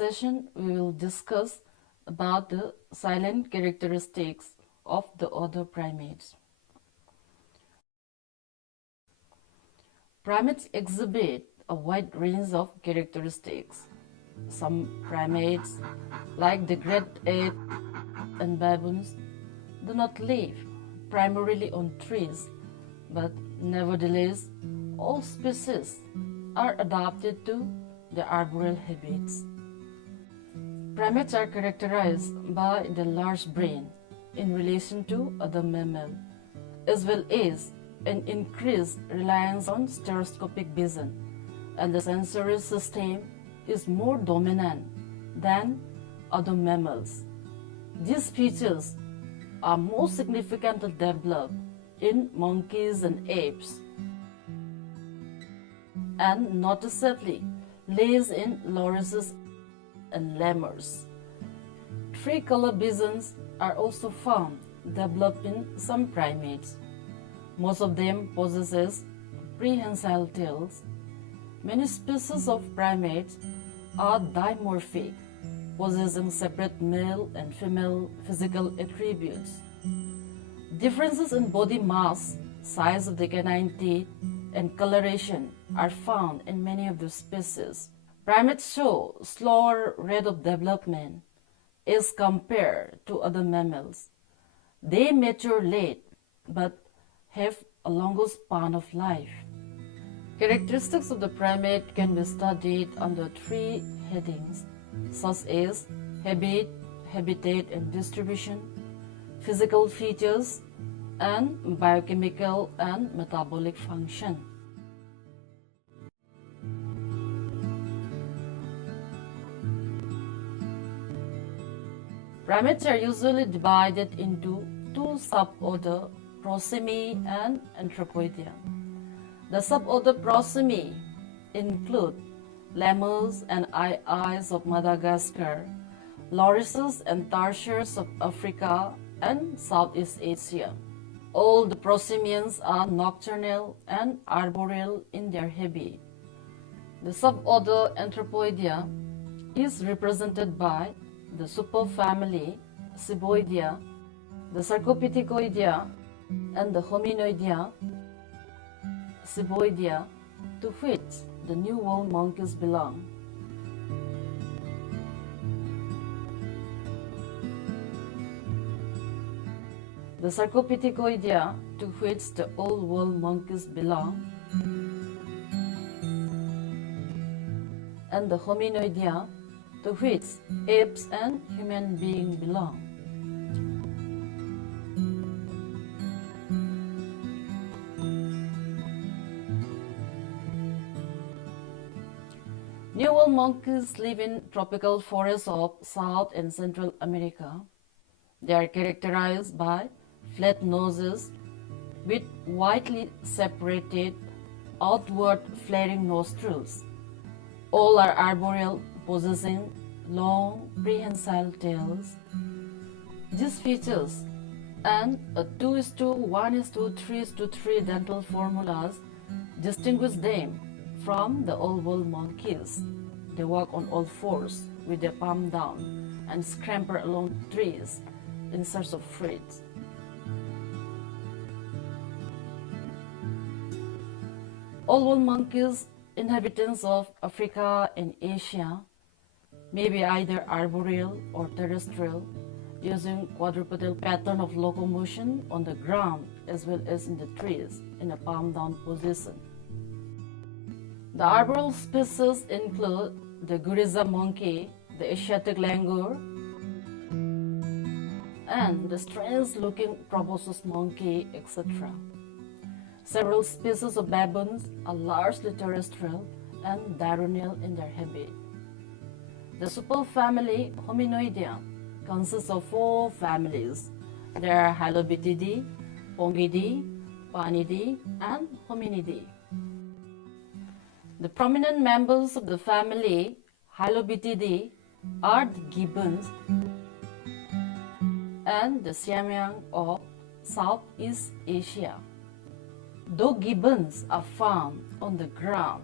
session, we will discuss about the silent characteristics of the other primates. Primates exhibit a wide range of characteristics. Some primates, like the great ape and baboons, do not live primarily on trees, but nevertheless, all species are adapted to the arboreal habits. Primates are characterized by the large brain in relation to other mammals, as well as an increased reliance on stereoscopic vision, and the sensory system is more dominant than other mammals. These features are most significantly developed in monkeys and apes, and noticeably less in lorises and lemurs. Three-color visions are also found developed in some primates. Most of them possess prehensile tails. Many species of primates are dimorphic, possessing separate male and female physical attributes. Differences in body mass, size of the canine teeth, and coloration are found in many of the species. Primates show slower rate of development as compared to other mammals. They mature late but have a longer span of life. Characteristics of the primate can be studied under three headings, such as habit, habitat and distribution, physical features, and biochemical and metabolic function. Primates are usually divided into two suborders, Prosimi and Anthropoidea. The suborder Prosimi include lemurs and aye-ayes of Madagascar, lorises and tarsiers of Africa and Southeast Asia. All the prosimians are nocturnal and arboreal in their habit. The suborder Anthropoidea is represented by the superfamily Ciboidea, the Sarcopithecodea, and the Hominoidea, Ciboidea, to which the New World monkeys belong. The Sarcopithecodea, to which the Old World monkeys belong, and the Hominoidea, to which apes and human beings belong. New World monkeys live in tropical forests of South and Central America. They are characterized by flat noses with widely separated outward flaring nostrils. All are arboreal, possessing long prehensile tails. These features and a 2:1:3:3 dental formulas distinguish them from the Old World monkeys. They walk on all fours with their palm down and scamper along trees in search of fruit. Old World monkeys, inhabitants of Africa and Asia, may be either arboreal or terrestrial, using quadrupedal pattern of locomotion on the ground as well as in the trees in a palm-down position. The arboreal species include the Guriza monkey, the Asiatic langur, and the strange-looking proboscis monkey, etc. Several species of baboons are largely terrestrial and diurnal in their habit. The superfamily Hominoidea consists of four families. There are Hylobatidae, Pongidae, Pongidae, and Hominidae. The prominent members of the family Hylobatidae are the gibbons and the siamang of Southeast Asia. Though gibbons are found on the ground,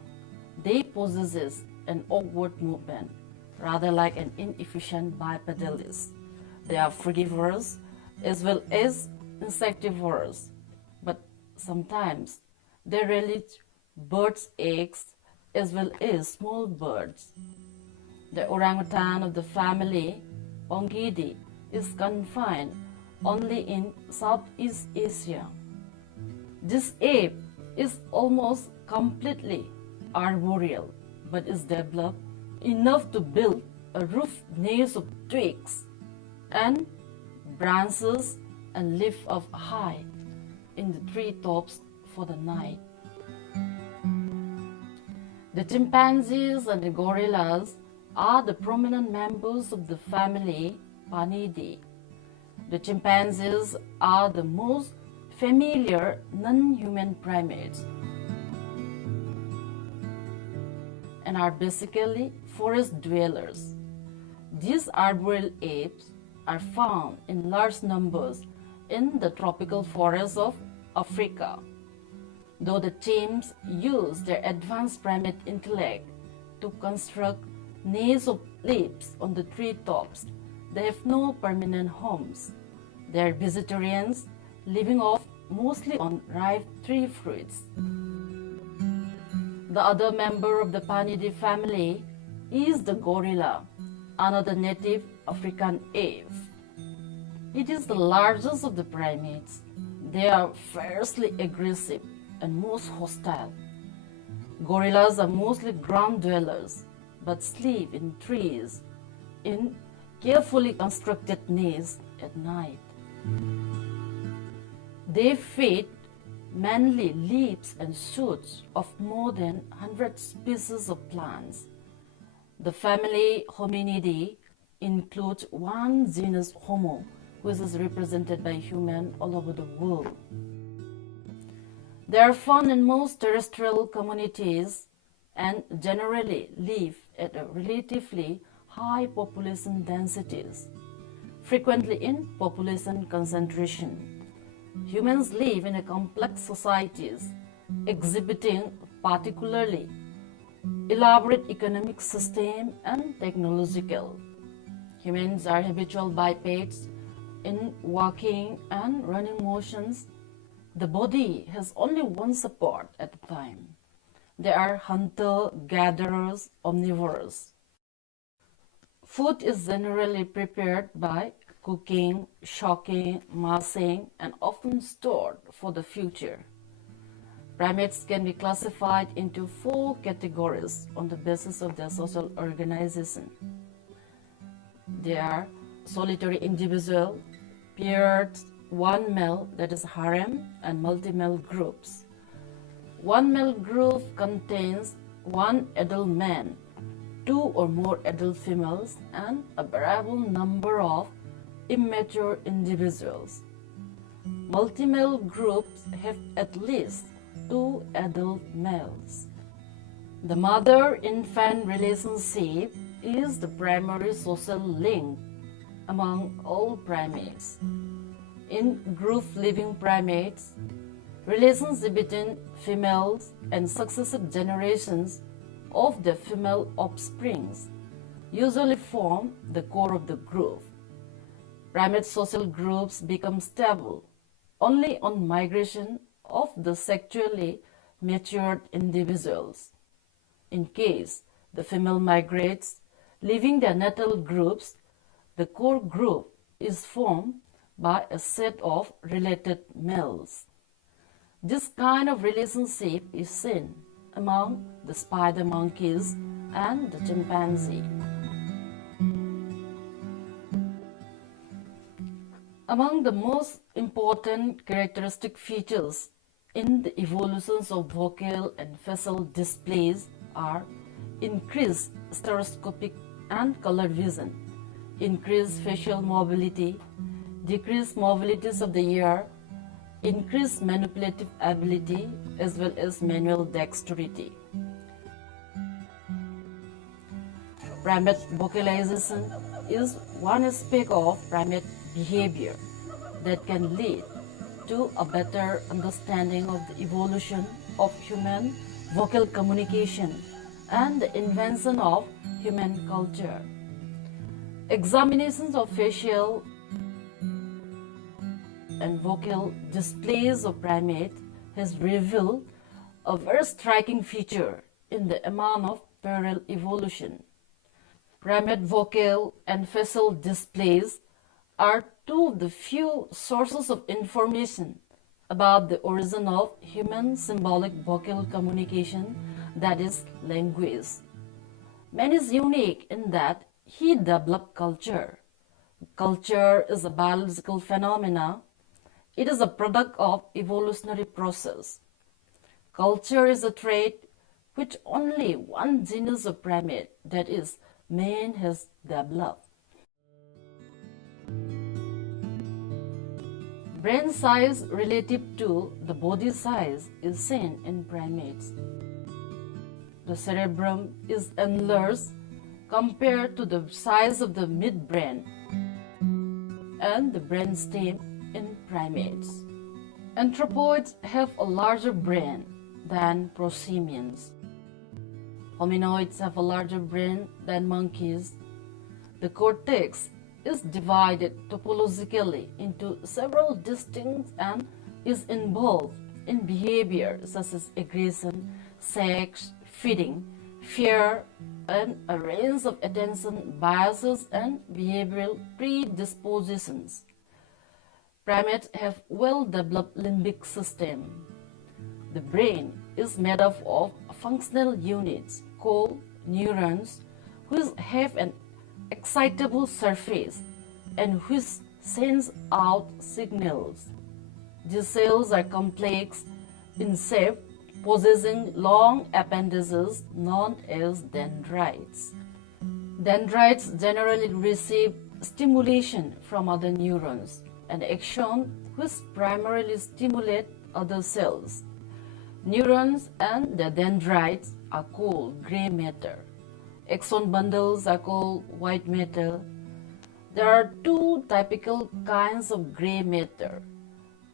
they possess an awkward movement rather like an inefficient bipedalist. They are frugivorous as well as insectivorous, but sometimes they relish birds' eggs as well as small birds. The orangutan of the family Pongidae is confined only in Southeast Asia. This ape is almost completely arboreal, but is developed enough to build a roof nest of twigs and branches and live up high in the treetops for the night. The chimpanzees and the gorillas are the prominent members of the family Panidae. The chimpanzees are the most familiar non-human primates and are basically forest dwellers. These arboreal apes are found in large numbers in the tropical forests of Africa. Though the chimps use their advanced primate intellect to construct nests of leaves on the treetops, they have no permanent homes. They are vegetarians, living off mostly on ripe tree fruits. The other member of the Panidae family is the gorilla, another native African ape. It is the largest of the primates. They are fiercely aggressive and most hostile. Gorillas are mostly ground dwellers, but sleep in trees in carefully constructed nests at night. They feed mainly leaves and shoots of more than 100 species of plants. The family Hominidae includes one genus Homo, which is represented by humans all over the world. They are found in most terrestrial communities and generally live at a relatively high population densities, frequently in population concentration. Humans live in a complex societies exhibiting particularly elaborate economic system and technological. Humans are habitual bipeds in walking and running motions. The body has only one support at a time. They are hunter-gatherers, omnivores. Food is generally prepared by cooking, shocking, massing, and often stored for the future. Primates can be classified into 4 categories on the basis of their social organization. They are solitary individual, paired, one male, that is harem, and multi-male groups. One male group contains one adult man, 2 or more adult females, and a variable number of immature individuals. Multi-male groups have at least 2 adult males. The mother-infant relationship is the primary social link among all primates. In group-living primates, relations between females and successive generations of the female offsprings usually form the core of the group. Primate social groups become stable only on migration of the sexually matured individuals. In case the female migrates, leaving their natal groups, the core group is formed by a set of related males. This kind of relationship is seen among the spider monkeys and the chimpanzee. Among the most important characteristic features in the evolutions of vocal and facial displays are increased stereoscopic and color vision, increased facial mobility, decreased mobilities of the ear, increased manipulative ability, as well as manual dexterity. Primate vocalization is one aspect of primate behavior that can lead to a better understanding of the evolution of human vocal communication and the invention of human culture. Examinations of facial and vocal displays of primates has revealed a very striking feature in the amount of parallel evolution. Primate vocal and facial displays are two of the few sources of information about the origin of human symbolic vocal communication, that is, language. Man is unique in that he developed culture. Culture is a biological phenomena. It is a product of evolutionary process. Culture is a trait which only one genus of primate, that is, man, has developed. Brain size relative to the body size is seen in primates. The cerebrum is enlarged compared to the size of the midbrain and the brainstem in primates. Anthropoids have a larger brain than prosimians. Hominoids have a larger brain than monkeys. The cortex is divided topologically into several distinct and is involved in behavior such as aggression, sex, feeding, fear, and a range of attention biases and behavioral predispositions. Primates have well-developed limbic system. The brain is made up of functional units called neurons, which have an excitable surface and which sends out signals. These cells are complex in shape, possessing long appendages known as dendrites. Dendrites generally receive stimulation from other neurons and axons which primarily stimulate other cells. Neurons and the dendrites are called gray matter. Axon bundles are called white matter. There are two typical kinds of gray matter: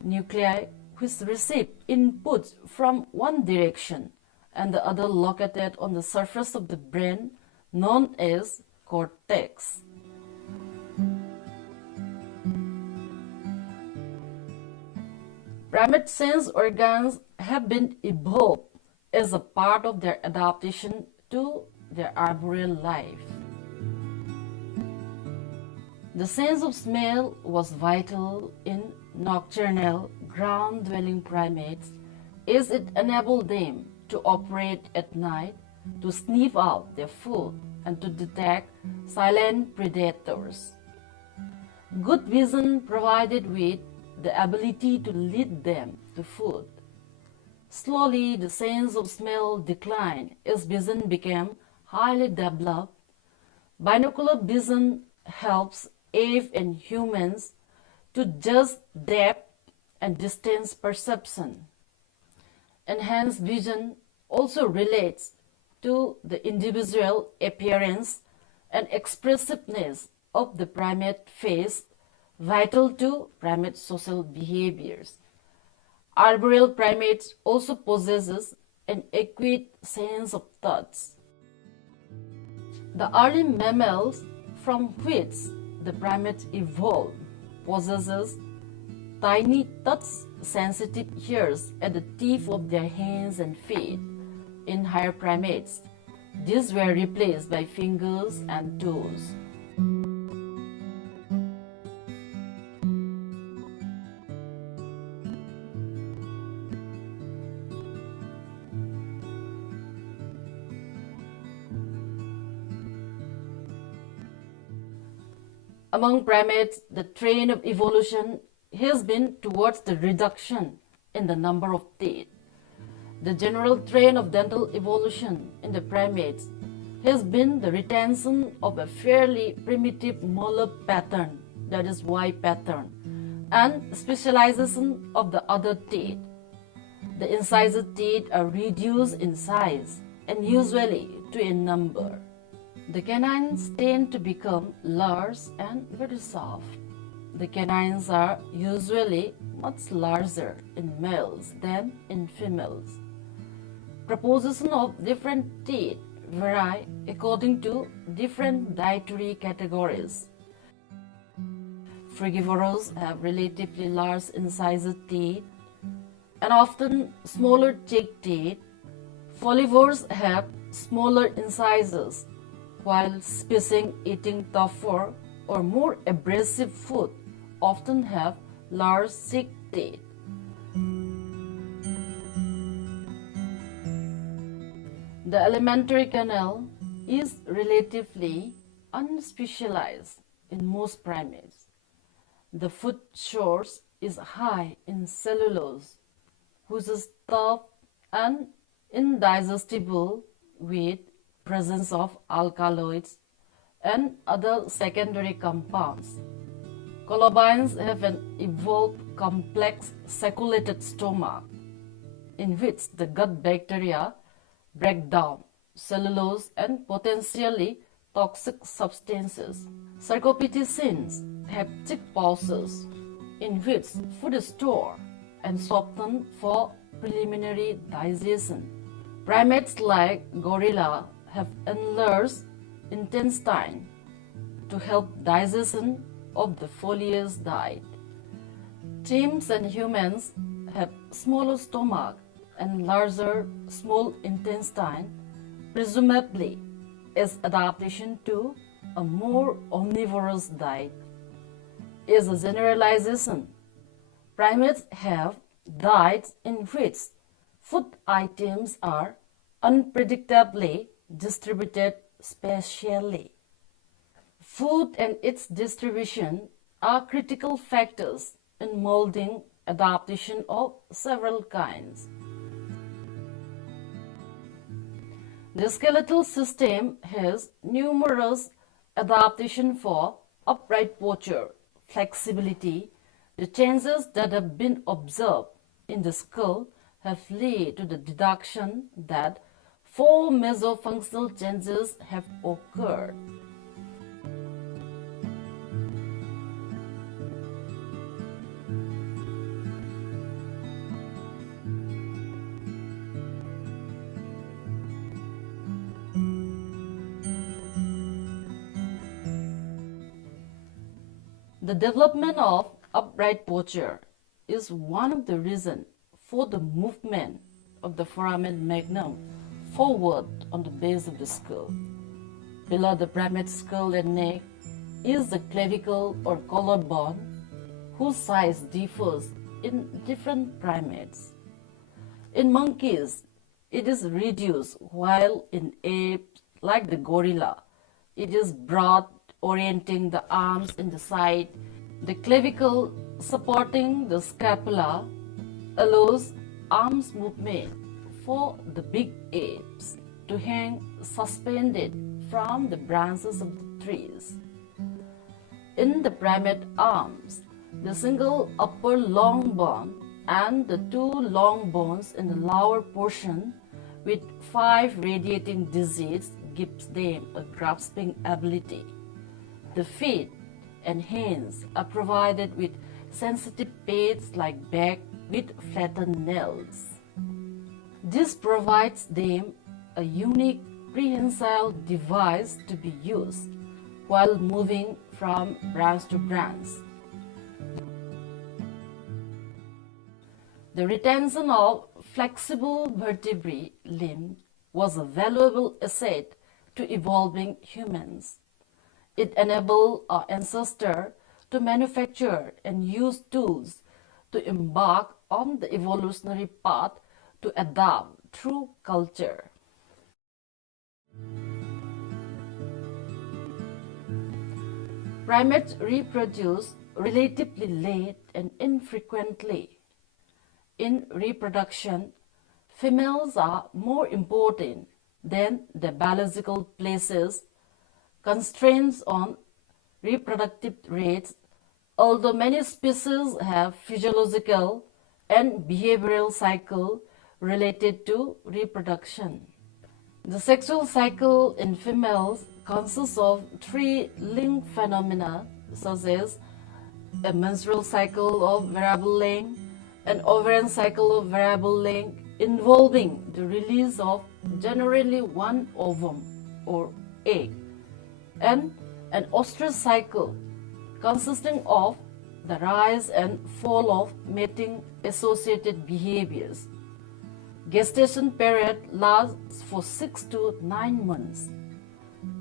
nuclei, which receive inputs from one direction, and the other located on the surface of the brain, known as cortex. Primate sense organs have been evolved as a part of their adaptation to their arboreal life. The sense of smell was vital in nocturnal, ground-dwelling primates as it enabled them to operate at night, to sniff out their food, and to detect silent predators. Good vision provided with the ability to lead them to food. Slowly, the sense of smell declined as vision became highly developed. Binocular vision helps aves and humans to judge depth and distance perception. Enhanced vision also relates to the individual appearance and expressiveness of the primate face, vital to primate social behaviors. Arboreal primates also possesses an acute sense of touch. The early mammals from which the primates evolved possesses tiny touch-sensitive hairs at the tip of their hands and feet. In higher primates, these were replaced by fingers and toes. Among primates, the trend of evolution has been towards the reduction in the number of teeth. The general trend of dental evolution in the primates has been the retention of a fairly primitive molar pattern, that is Y pattern, and specialization of the other teeth. The incisor teeth are reduced in size and usually to a number. The canines tend to become large and very soft. The canines are usually much larger in males than in females. Proposition of different teeth vary according to different dietary categories. Frugivorous have relatively large incised teeth and often smaller cheek teeth. Folivores have smaller incisors, while species eating tougher or more abrasive food often have large cheek teeth. The alimentary canal is relatively unspecialized in most primates. The food source is high in cellulose, which is tough and indigestible with presence of alkaloids and other secondary compounds. Colobines have an evolved complex sacculated stomach in which the gut bacteria break down cellulose and potentially toxic substances. Sarcopithecines have thick pouches in which food is stored and softened for preliminary digestion. Primates like gorilla have enlarged intestine to help digestion of the foliage diet. Chimps and humans have smaller stomach and larger small intestine, presumably as adaptation to a more omnivorous diet. As a generalization, primates have diets in which food items are unpredictably distributed spatially. Food and its distribution are critical factors in molding adaptation of several kinds. The skeletal system has numerous adaptations for upright posture, flexibility. The changes that have been observed in the skull have led to the deduction that 4 major functional changes have occurred. The development of upright posture is one of the reasons for the movement of the foramen magnum forward on the base of the skull. Below the primate skull and neck is the clavicle or collarbone, whose size differs in different primates. In monkeys, it is reduced, while in apes like the gorilla, it is broad, orienting the arms in the side. The clavicle supporting the scapula allows arms movement for the big apes to hang suspended from the branches of the trees. In the primate arms, the single upper long bone and the 2 long bones in the lower portion with 5 radiating digits gives them a grasping ability. The feet and hands are provided with sensitive pads like back with flattened nails. This provides them a unique prehensile device to be used while moving from branch to branch. The retention of flexible vertebrae limb was a valuable asset to evolving humans. It enabled our ancestors to manufacture and use tools to embark on the evolutionary path to adapt through culture. Primates reproduce relatively late and infrequently. In reproduction, females are more important than their biological places. Constraints on reproductive rates, although many species have physiological and behavioral cycle related to reproduction. The sexual cycle in females consists of 3 linked phenomena such as a menstrual cycle of variable length, an ovarian cycle of variable length involving the release of generally 1 ovum, or egg, and an ostrich cycle consisting of the rise and fall of mating-associated behaviors. Gestation period lasts for 6 to 9 months.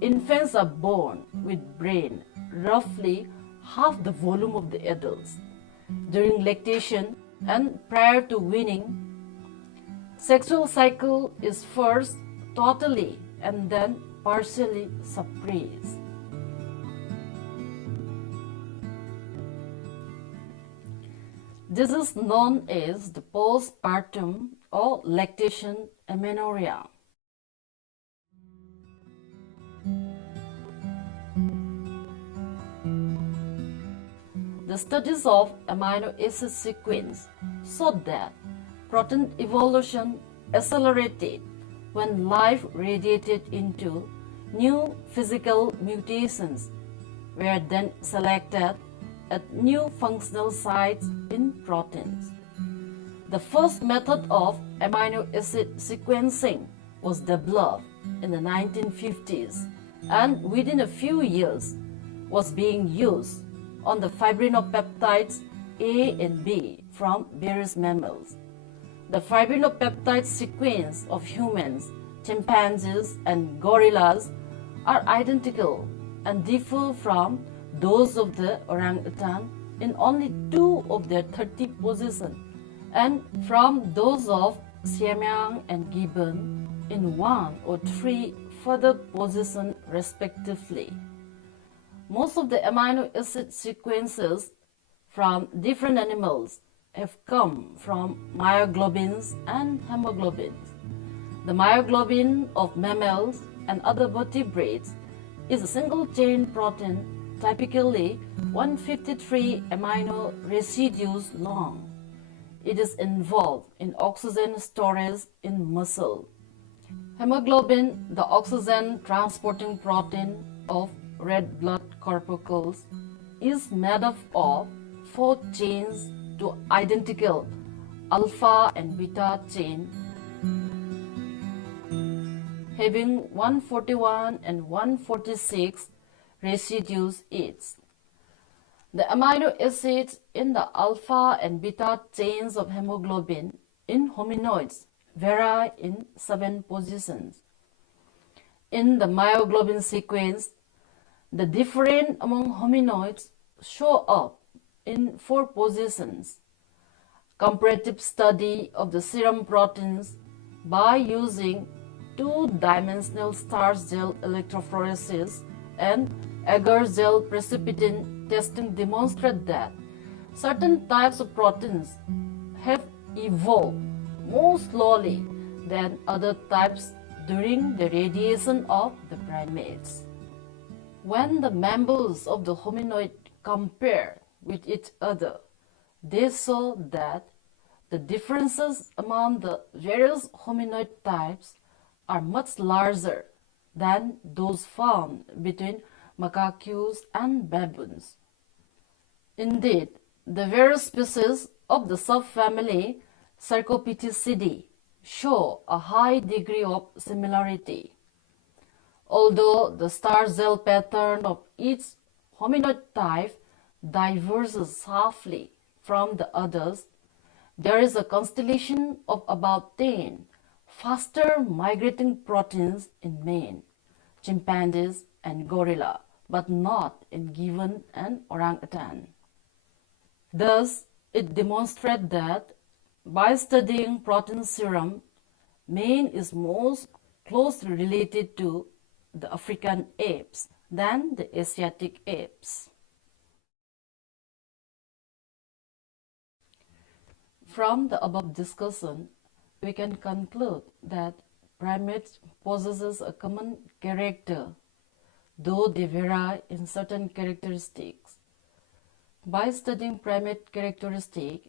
Infants are born with brain roughly half the volume of the adults. During lactation and prior to weaning, sexual cycle is first totally and then partially suppressed. This is known as the postpartum or lactation amenorrhea. The studies of amino acid sequence showed that protein evolution accelerated when life radiated into new physical mutations were then selected at new functional sites in proteins. The first method of amino acid sequencing was developed in the 1950s and within a few years was being used on the fibrinopeptides A and B from various mammals. The fibrinopeptide sequence of humans, chimpanzees, and gorillas are identical and differ from those of the orangutan in only 2 of their 30 positions and from those of siamang and gibbon in 1 or 3 further positions respectively. Most of the amino acid sequences from different animals have come from myoglobins and hemoglobins. The myoglobin of mammals and other vertebrates is a single-chain protein, typically 153 amino residues long. It is involved in oxygen storage in muscle. Hemoglobin, the oxygen transporting protein of red blood corpuscles, is made up of 4 chains to identical alpha and beta chain having 141 and 146 residues each. The amino acids in the alpha and beta chains of hemoglobin in hominoids vary in 7 positions. In the myoglobin sequence, the difference among hominoids show up in 4 positions. Comparative study of the serum proteins by using 2-dimensional starch gel electrophoresis and agar gel precipitin testing demonstrate that certain types of proteins have evolved more slowly than other types during the radiation of the primates. When the members of the hominoid compare with each other, they saw that the differences among the various hominoid types are much larger than those found between macaques and baboons. Indeed, the various species of the subfamily Cercopithecidae show a high degree of similarity. Although the starch gel pattern of each hominoid type diverges sharply from the others, there is a constellation of about 10 faster migrating proteins in man, chimpanzees, and gorilla, but not in gibbon and orangutan. Thus, it demonstrates that by studying protein serum, man is most closely related to the African apes than the Asiatic apes. From the above discussion, we can conclude that primates possesses a common character, though they vary in certain characteristics. By studying primate characteristics,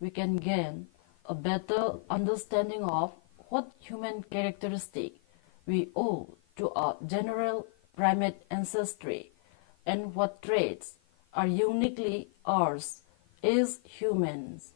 we can gain a better understanding of what human characteristics we owe to our general primate ancestry and what traits are uniquely ours as humans.